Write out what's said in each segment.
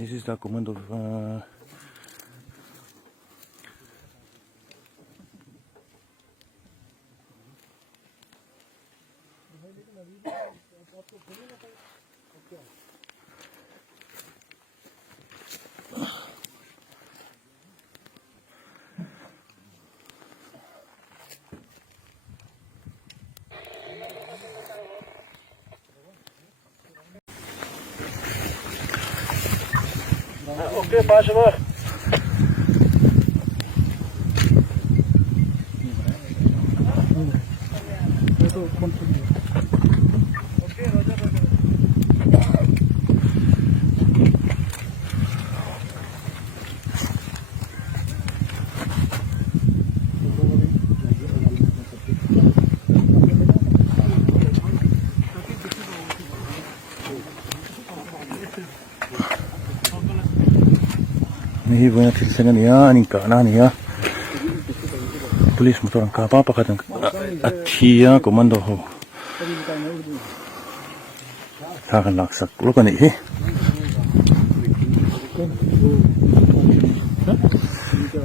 This is the command of Okay, pass over. Ini banyak silsilan ya, ini kanan ya. Polis motor ang kapal pakat ng atiya komando ho. Takan laksak lo kan ini.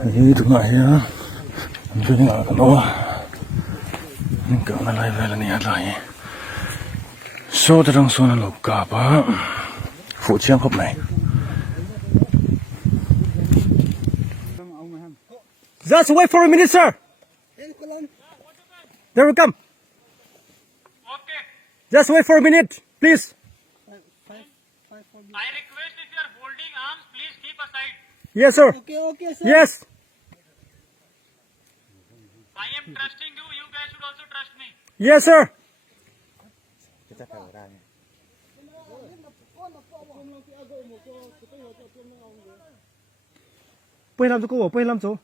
Ini tu nak ya. Ini nak kan oh. Ini kanan lain lain ni ada ni. So terang so na lo kapal. Fujian kop nai. Just wait for a minute, sir. There we come. Okay. Just wait for a minute, please. I request if you are holding arms, please keep aside. Yes, sir. Okay, sir. Yes. I am trusting you. You guys should also trust me. Yes, sir. Pwede làm cho cô, pwede làm cho.